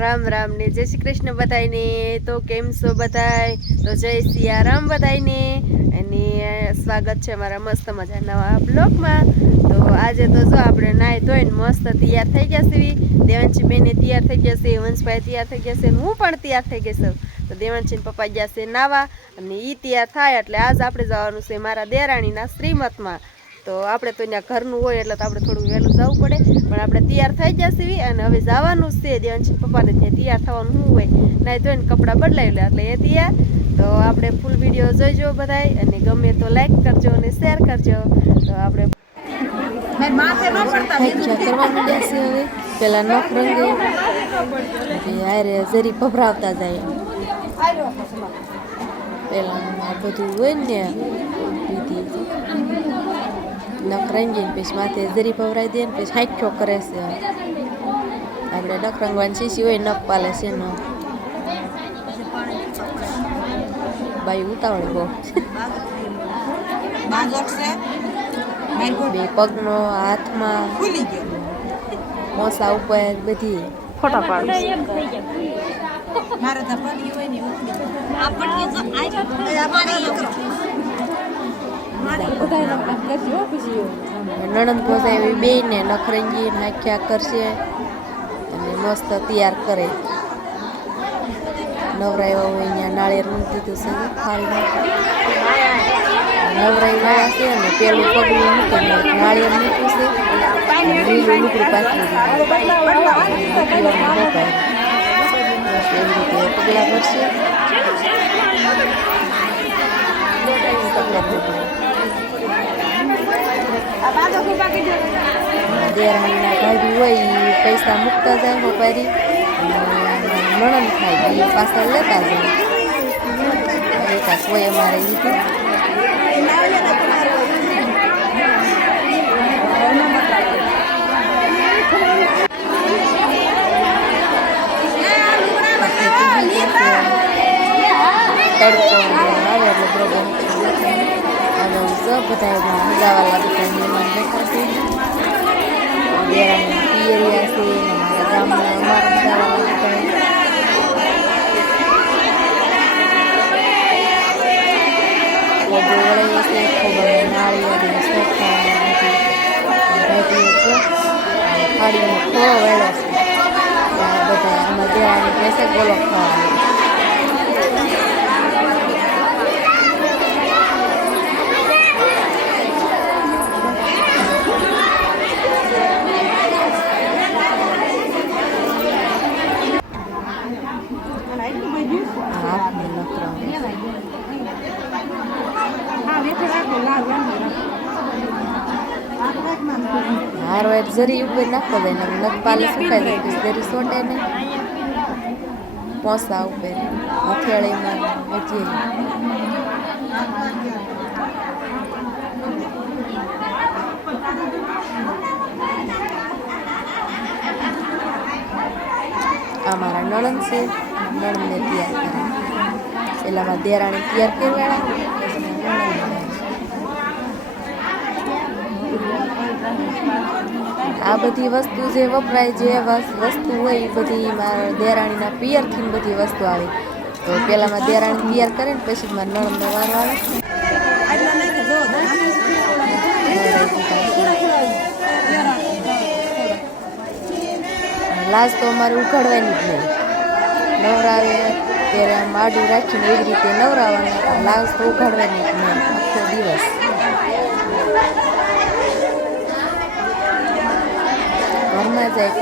राम राम ने जय श्री कृष्ण बताई ने। तो केम सो बताय तो जय सियाराम बताई ने અને સ્વાગત છે મારા મસ્ત મજા નવા બ્લોગમાં। તો આજે તો જો આપણે નાઈ ધોઈને મસ્ત તૈયાર થઈ ગયા છીએ। દેવાંશી બેને તૈયાર થઈ ગયા છે, વંશભાઈ તૈયાર થઈ ગયા છે, હું પણ તૈયાર થઈ ગઈ છું। તો દેવાંશીને પપ્પા ગયા છે નાવા અને એ તૈયાર થાય એટલે આજ આપણે જવાનું છે મારા દેરાણીના શ્રીમતમાં। તો આપણે તો ત્યાં ઘરનું હોય એટલે તો આપણે થોડું વહેલું જવું પડે, પણ આપણે તૈયાર થઈ ગયા છીએ અને હવે જવાનું છે દેવાંશી પપ્પાને ત્યાં તૈયાર થવાનું શું હોય, નાઈ ધોઈને કપડાં બદલાવી લે એટલે એ તૈયાર। તો આપણે ફૂલ વિડીયો જોઈજો બધાય અને ગમે તો લાઈક કરજો અને શેર કરજો। તો આપણે કરવા માંડ્યા છે હવે પેલા નખ રંગે હારે જરી ભભરાવતા જાય પેલા આ બધું હોય ને દીદી નખ રંગીને પછી માથે જરી ભભરાઈ દે ને પછી હાઈઠો કરે છે। આપણે નખ રંગવાની શીશી હોય નખ પાલે છે ન બાઈ ઉતાવળ બહુ બે પગનો હાથમાં મોસા ઉપર બધી ફોટા પાડે નણંદ પોસા એવી બે ને નખરંગી નાખ્યા કરશે અને મસ્ત તૈયાર કરે। નવરાયો હોય અહીંયા નાળિયેર મૂકી દીધું છે થાળીમાં, નવરાઈ વાળા છે અને પેલું પગલું મૂકીને નાળિયેર મૂક્યું છે અને લીલું લુગડું પાથરી દીધું પગલા ભરશે। દેરાણીના ભાભી હોય એ પૈસા મૂકતા જાય હોપારી નણંદ ખાય એ પાછળ લેતા જાય એકાદ હોય અમારે લીધું તડકો આવે એટલે બરોબર બધા મજાવાળા બધા મહેમાન બેઠા છે। દેરાણીના પિયરિયા છે અમારા ગામના અમારા મજાવાળા બધા ખોબો વળાઈએ છે, ખોબાને નાળિયેર ચોખા થાળીનો ખોળો વેળો છે બધા આમાં દેરાણી કહેશે ગોલો ખાવાનો। હારો એક જરી ઉપર નાખો દે ને નખ પાલી સુકાઈ જાય પછી જરી સોટે ને પોસા ઉપર હથેળીમાં વચ્ચે અમારા નણંદ છે, નણંદને તૈયાર કરે પેલામાં દેરાણી તૈયાર કરવાળા। આ બધી વસ્તુ જે વપરાય જે વસ્તુ હોય એ બધી મારા દેરાણીના પિયરથી બધી વસ્તુ આવે। તો પેલામાં દેરાણી તૈયાર કરે ને પછી મારા નણંદનો વારો આવે। લાજ તો અમારે ઉઘાડવાની જ નહીં, નવરાવે ત્યારે આમ આડું રાખીને એવી રીતે નવરાવવાના, લાજ તો ઉઘાડવાની જ નહીં આખો દિવસ। ઘરમાં જાય